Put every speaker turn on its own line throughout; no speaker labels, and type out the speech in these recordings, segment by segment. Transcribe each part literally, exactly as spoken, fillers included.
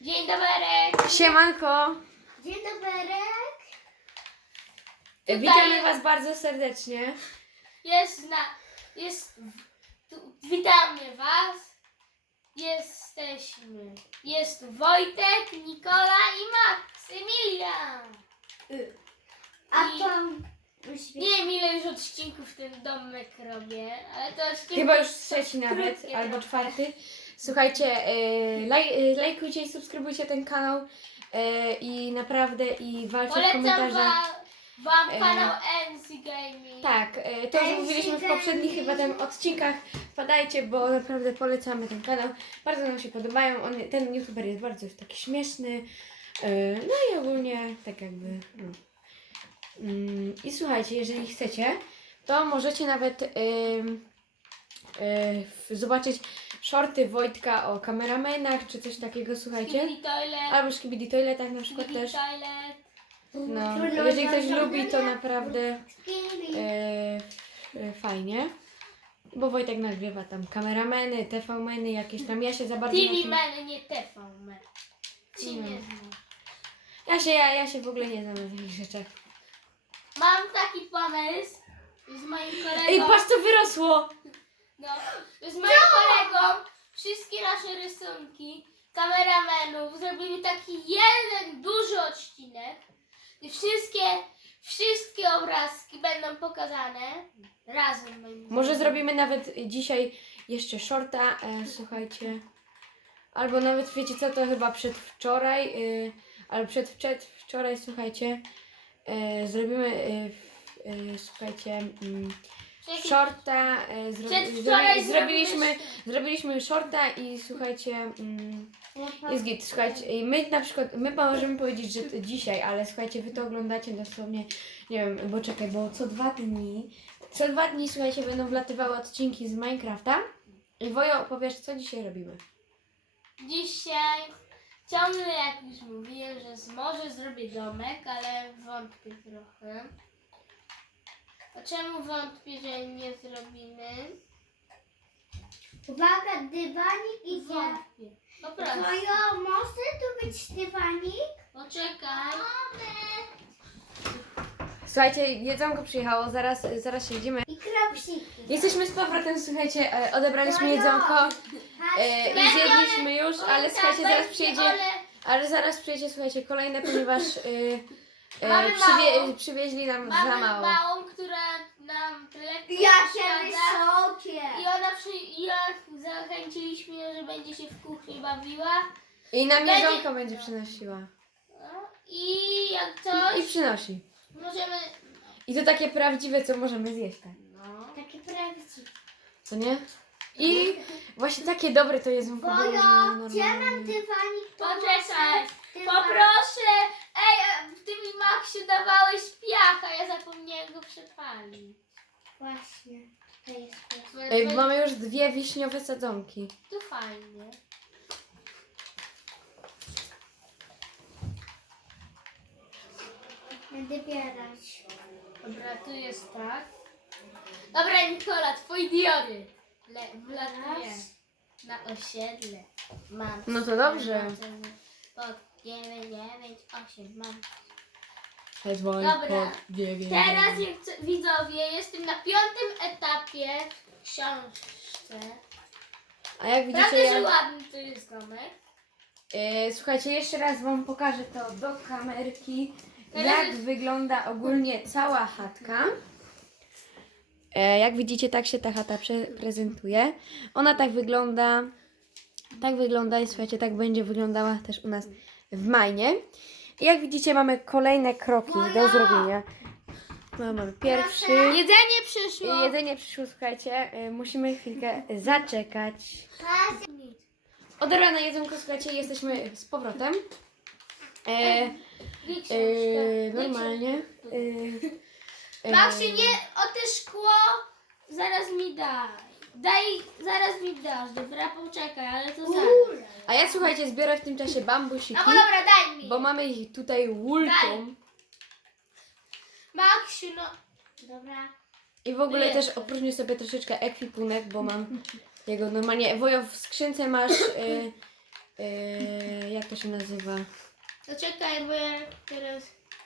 Dzień dobry.
Siemanko!
Dzień dobry.
Witamy Was bardzo serdecznie.
Jest na... Jest... Tu, witamy Was. Jesteśmy. Jest Wojtek, Nikola i Maksymilian.
A
I-
to...
Nie wiem ile już odcinków ten domek robię, ale to odcinki...
Chyba już
są
trzeci nawet,
krótkie
albo
trochę.
czwarty. Słuchajcie, e, laj, e, lajkujcie i subskrybujcie ten kanał e, i naprawdę i walczcie w
Polecam
komentarzach.
wam, wam
E,
kanał N C Gaming.
Tak, e, to już mówiliśmy w poprzednich chyba tam odcinkach. Wpadajcie, bo naprawdę polecamy ten kanał. Bardzo nam się podobają. On, ten youtuber jest bardzo taki śmieszny. E, no i ogólnie tak jakby. No. Mm, I słuchajcie, jeżeli chcecie, to możecie nawet ym, y, w- zobaczyć shorty Wojtka o kameramenach, czy coś takiego, słuchajcie.
Skibidi Toilet.
Albo Skibidi Toiletach na przykład
Skibidi
też.
Toilet.
No, jeżeli ktoś lubi, to naprawdę y, y, fajnie. Bo Wojtek nagrywa tam kamerameny, T V-meny, jakieś tam. Ja się za bardzo
T
na
V
tym,
Man, nie T V Man. Ci
No.
nie znam.
ja się, ja, ja się w ogóle nie znam na takich rzeczach.
Mam taki pomysł z moim kolegą.
Ej, patrz co wyrosło!
No, z moim kolegą wszystkie nasze rysunki kameramenów zrobimy taki jeden duży odcinek i wszystkie, wszystkie obrazki będą pokazane razem. moim
Może
zdaniem.
zrobimy nawet dzisiaj jeszcze shorta, e, słuchajcie. Albo nawet wiecie co, to chyba przedwczoraj, y, albo przedwczoraj, słuchajcie, e, zrobimy, y, y, słuchajcie, mm,
Jakiś-
shorta, e, zro,
Przedwczoraj
zrobi, zrobiliśmy,
zrobiliśmy-
zrobiliśmy shorta i słuchajcie, mm, jest git, słuchajcie, i my na przykład, my możemy powiedzieć, że to dzisiaj, ale słuchajcie, wy to oglądacie dosłownie, nie wiem, bo czekaj, bo co dwa dni, co dwa dni, słuchajcie, będą wlatywały odcinki z Minecrafta i Wojo, opowiesz, co dzisiaj robimy.
Dzisiaj ciągle, jak już mówiłem, że z- może zrobię domek, ale wątpię trochę. A czemu wątpię, że nie zrobimy?
Uwaga, dywanik idzie.
Wątpię. Po prostu.
Mojo, może tu być dywanik?
Poczekaj.
Słuchajcie, jedzonko przyjechało, zaraz, zaraz siedzimy.
I kropsiki.
Jesteśmy z powrotem, słuchajcie, e, odebraliśmy
Wojo!
jedzonko
Patrz,
e, i zjedliśmy już, ale
Olka,
słuchajcie, zaraz
weźcie
przyjedzie,
Ole.
ale zaraz przyjedzie, słuchajcie, kolejne, ponieważ y, e,
Mamy
przywie,
małą.
przywieźli nam za
Mamy
mało.
małą, która nam lekko
Jakie
przeszkadza.
wysokie.
I ona przy, i jak zachęciliśmy ją, że będzie się w kuchni bawiła.
I nam
Będzie-
jedzonko będzie przynosiła.
No, I jak
I
coś,
przynosi.
możemy...
I to takie prawdziwe, co możemy zjeść, tak?
No.
Takie prawdziwe.
Co nie? I właśnie takie dobre to jedzonko było, że
Wojo,
normalnie-
gdzie mam dywanik? To
Poczekaj,
masz dywanik.
poproszę. Ej, a ty mi, Maksiu, dawałeś piacha, ja zapomniałem go przepalić.
Właśnie, to jest to.
Ej, mamy już dwie wiśniowe sadzonki.
Tu fajnie.
Będę bierać.
Dobra, tu jest tak. Dobra, Nikola, twój dioryt. Le, wlatuje na osiedle. Mam.
No to dobrze.
Pod dziewięć, dziewięć, osiem mam.
Dzwoń
Dobra.
pod dziewięć.
Teraz, jak chcę- widzowie, jestem na piątym etapie w książce.
A jak widzicie,
Prawda, że
ja...
ładny to jest domek?
E, słuchajcie, jeszcze raz wam pokażę to do kamerki,
Teraz
jak
jest-
wygląda ogólnie cała chatka. E, jak widzicie, tak się ta chata prze prezentuje. Ona tak wygląda, tak wygląda i słuchajcie, tak będzie wyglądała też u nas w Majnie. I jak widzicie, mamy kolejne kroki do zrobienia. No, mamy pierwszy.
Jedzenie przyszło.
Jedzenie przyszło, słuchajcie, e, musimy chwilkę zaczekać.
Patrz,
Odebrane jedzonko, słuchajcie, jesteśmy z powrotem. E,
Dwie książki.
e,
Dwie
normalnie. E, e,
Maksiu, nie, o te szkło zaraz mi daj. Daj, zaraz mi dasz, dobra, poczekaj, ale to zaraz.
A ja, słuchajcie, zbiorę w tym czasie bambusiki,
No bo dobra, daj mi.
bo mamy ich tutaj łulką.
Maksiu, no.
dobra.
I w ogóle
Jest.
też opróżnię sobie troszeczkę ekwipunek, bo mam jego normalnie. Wojo, w skrzynce masz y, Yy, jak to się nazywa?
To czekaj, bo ja teraz...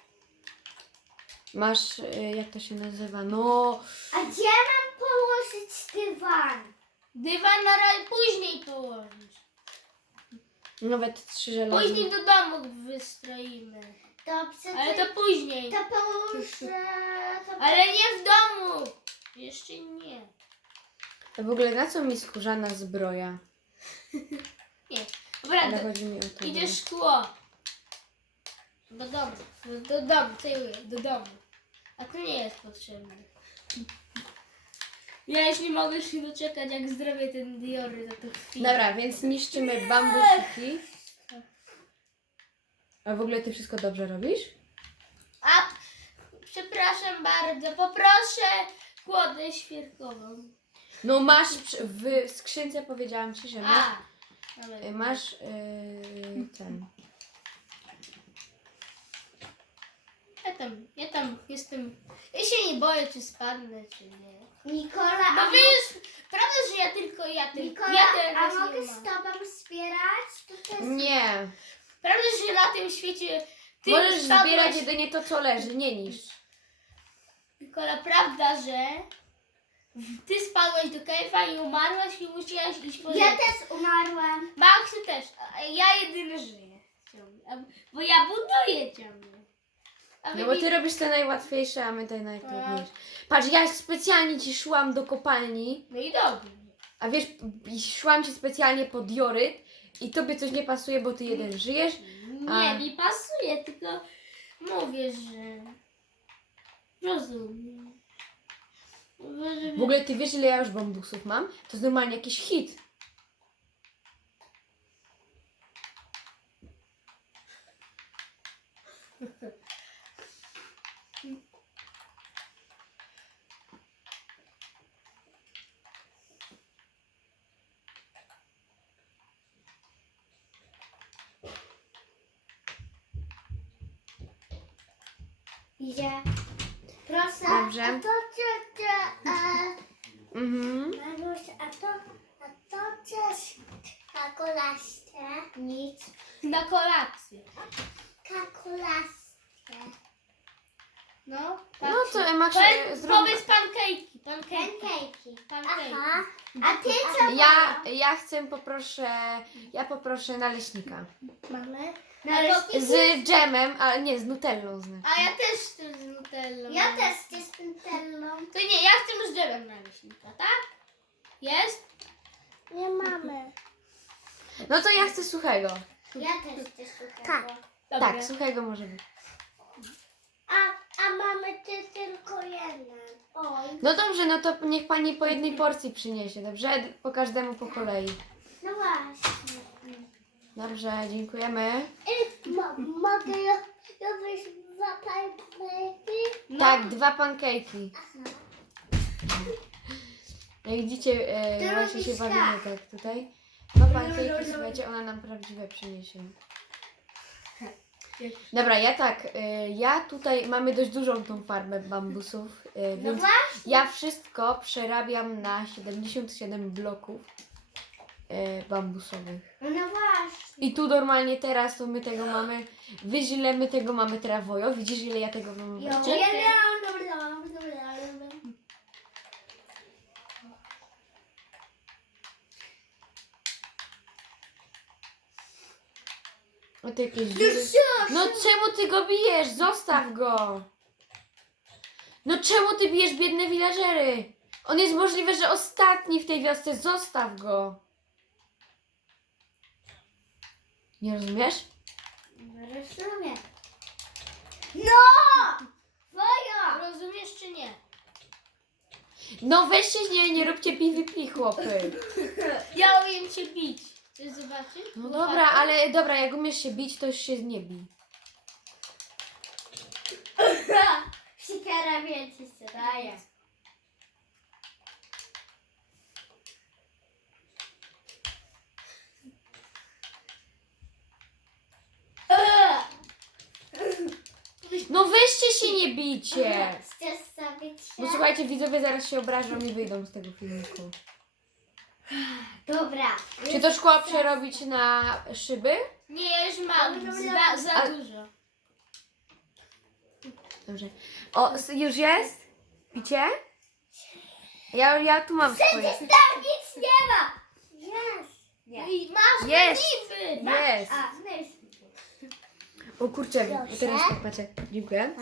Masz, yy, jak to się nazywa? No,
A gdzie mam położyć dywan?
Dywan na razie później położysz.
nawet trzy żelazo.
Później do domu wystroimy.
Dobrze,
Ale
to,
to później.
to połóżę... To...
Ale nie w domu. Jeszcze nie.
A w ogóle na co mi skórzana zbroja?
Nie. Dobra,
Ale
do,
chodzi mi o to.
idzie szkło. Do domu. Do, do domu, co ja mówię? Do domu. A to nie jest potrzebne. Ja jeśli mogę się doczekać, jak zrobię ten diory, to to chwilę.
Dobra, więc niszczymy bambusiki. A w ogóle ty wszystko dobrze robisz?
A, przepraszam bardzo, poproszę kłodę świerkową.
No masz przy- w skrzynce, powiedziałam ci, że masz,
A, mamy.
y, masz yy, ten.
Ja tam, ja tam jestem, ja się nie boję, czy spadnę, czy nie.
Nikola,
Bo
a,
wy już, prawda, że ja tylko, ja tylko,
Nikola,
ja
a
teraz
mogę
nie
z
mam.
tobą wspierać? To też...
Nie.
Prawda, że na tym świecie ty
Możesz
spadłeś-
zbierać jedynie to, co leży, nie niszcz.
Nikola, prawda, że ty spadłaś do cave'a i umarłaś i musiałaś iść po
Ja
rzeczy.
też umarłam.
Maksiu też, a ja jedyny żyję. ciągle. A- Bo ja buduję ciągle. A wy
No bo
nie-
ty robisz te najłatwiejsze, a my te najtrudniejsze. Patrz, ja specjalnie ci szłam do kopalni,
No i dobrze.
a wiesz, i szłam ci specjalnie po dioryt i tobie coś nie pasuje, bo ty jeden żyjesz.
Nie,
A.
mi pasuje, tylko mówię, że rozumiem.
W ogóle ty wiesz, ile ja już bambusów mam? To jest normalnie jakiś hit.
Idzie. Proszę.
Dobrze.
A to czy, czy, e,
Mhm.
Mamuś, a to, a to coś kalkulację? Nic.
Na kolację.
Kalkulację.
No, tak
No
się-
to masz,
Powiedz,
e, zrób-
powiedz pancake'i, pancake'i.
Pankejki.
Pankejki.
Aha. A ty co
Ja,
masz?
ja chcę poproszę, ja poproszę naleśnika.
Mamy?
Ale-
Z dżemem, ale nie, z nutellą znaczy.
A ja też chcę z nutellą.
Ja też z tym telną.
To nie, ja chcę z dżemem naleśnika, tak? Jest?
Nie mamy.
No to ja chcę suchego.
Ja też chcę suchego.
Dobra.
Tak, suchego może być.
A, a mamy ty tylko jeden. Oj.
No dobrze, no to niech pani po jednej porcji przyniesie, dobrze? Po każdemu po kolei.
No właśnie.
Dobrze, dziękujemy.
I mo, mogę ja, ja wyjść dwa pankejki?
No.
Tak, dwa pankejki.
Aha.
Jak widzicie, e,
Ty
właśnie się
robisz
bawimy
tak.
tak tutaj. Dwa pankejki, słuchajcie, ona nam prawdziwe przyniesie. Dobra, ja tak, e, ja tutaj mamy dość dużą tą farmę bambusów, e,
No
więc
właśnie.
ja wszystko przerabiam na siedemdziesiąt siedem bloków e, bambusowych.
No właśnie.
I tu normalnie teraz to my tego mamy, wiesz ile my tego mamy teraz wojo? Widzisz ile ja tego mam?
Ja
Właśnie? O ty jakieś dziury. No czemu ty go bijesz? Zostaw go! No czemu ty bijesz biedne villagery? On jest możliwe, że ostatni w tej wiosce. Zostaw go! Nie rozumiesz?
Rozumiem. No! Wojo!
Rozumiesz czy nie?
No weźcie nie, nie róbcie PvP, chłopy.
Ja umiem cię bić. Chcesz zobaczyć?
No dobra, ale dobra, jak umiesz się bić, to już się nie bij.
Sikera więcej się daje.
No weźcie się nie bijcie!
Chcesz zabić się?
Bo słuchajcie, widzowie zaraz się obrażą i wyjdą z tego filmiku.
Dobra.
Czy to szkło przerobić na szyby?
Nie, ja już mam. Za, za
A-
dużo.
Dobrze. O, s- już jest? Picie? Ja, ja tu mam swoje.
Tam nic nie ma. Jest. Nie.
I masz
Jest.
niby.
Jest.
A, no jest.
O kurczę,
Proszę.
teraz tak patrzę. Dziękuję.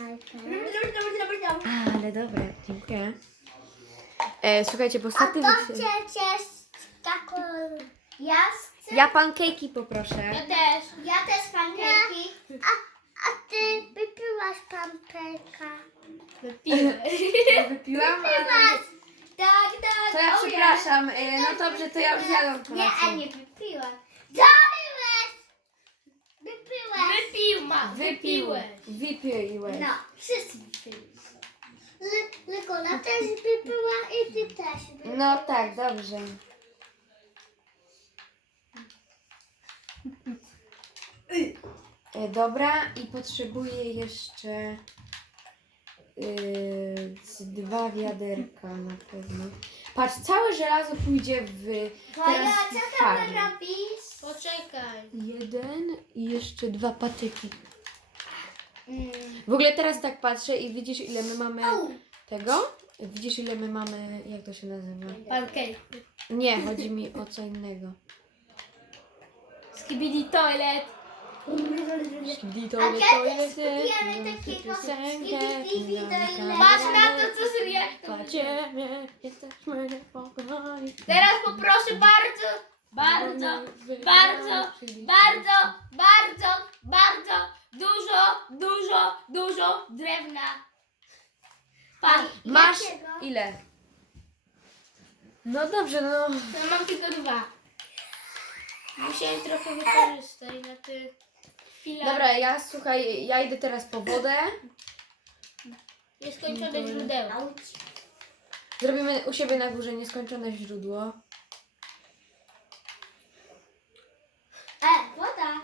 Ale dobre, dziękuję. E, słuchajcie, bo
A
ostatnio...
to przecież taką jaskę.
Ja pankejki poproszę.
Ja też.
Ja też pankerki. A, a ty wypiłaś pamperka.
Wypiłem.
Ja wypiłam, a...
Tak, tak.
To ja
o
przepraszam. E, no dobrze, to ja już zjadłam
Nie, a
kolację.
nie wypiłam. Zabiłeś! Wypiłeś.
Wypił ma.
Wypiłeś.
Wypiłeś.
Wypiłeś.
No, wszyscy wypili. Le, Legola też wypiła i ty też wypiłaś.
No tak, dobrze. E, dobra, i potrzebuję jeszcze yy, z dwa wiaderka na pewno. Patrz, całe żelazo pójdzie w
Moja,
teraz
co
w
tam
farmę.
robisz?
Poczekaj.
Jeden i jeszcze dwa patyki.
Mm.
W ogóle teraz tak patrzę i widzisz ile my mamy
Au.
tego? Widzisz ile my mamy, jak to się nazywa?
Pancake.
Nie, chodzi mi o co innego.
Skibidi toilet.
A kiedyś kupujemy takiego skibidi toileta.
Patrz na to, co z reaktorem.
Kładziemy, jesteśmy niepokojni.
Teraz poproszę bardzo, bardzo, bardzo, bardzo, bardzo, bardzo dużo, dużo, dużo drewna. Pan,
Masz
Jakiego?
ile? No dobrze, no.
ja mam tylko dwa. Musiałem trochę wykorzystać na te chwile.
Dobra, ja słuchaj, ja idę teraz po wodę.
Nieskończone źródełko.
Auć.
Zrobimy u siebie na górze nieskończone źródło.
E, woda.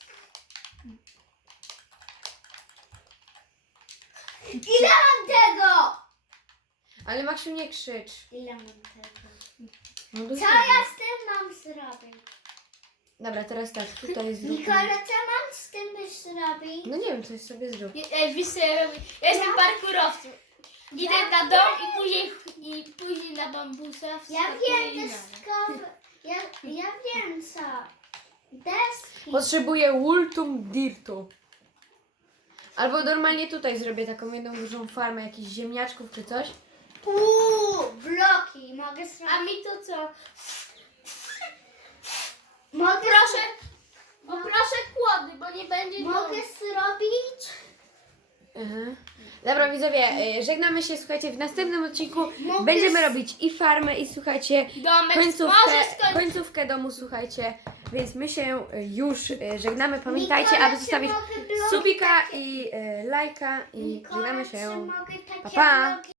Ile mam tego?
Ale Maksiu, nie krzycz.
Ile mam tego?
No
Co
dosłownie.
ja z tym mam zrobić?
Dobra, teraz tak, tutaj zróbmy.
Nikola, co mam z tym zrobić?
No nie wiem, coś sobie zrób.
Ej, wiesz co ja robię? Ja jestem parkurowcem. Idę na dom i później, i później na bambusa
Ja
wskakuję i
wiem,
na-
to ja, ja wiem co. Deski.
Potrzebuję Wultum Dirtu. Albo normalnie tutaj zrobię taką jedną dużą farmę jakichś ziemniaczków czy coś.
Uuu, bloki. Mogę
A
zrobić.
mi to co?
Mogę,
Proszę, poproszę kłody, bo nie będzie
mogę
domu.
zrobić.
Aha. Dobra widzowie, y, żegnamy się, słuchajcie, w następnym odcinku
Mogę
będziemy
s-
robić i farmę i słuchajcie,
Domek
końcówkę,
może skończyć.
końcówkę domu, słuchajcie, więc my się y, już y, żegnamy. Pamiętajcie,
Nikola,
aby
czy
zostawić
mogę bloki
subika
takie-
i y, lajka i
Nikola,
żegnamy
czy
się.
mogę takie
Pa, pa.
bloki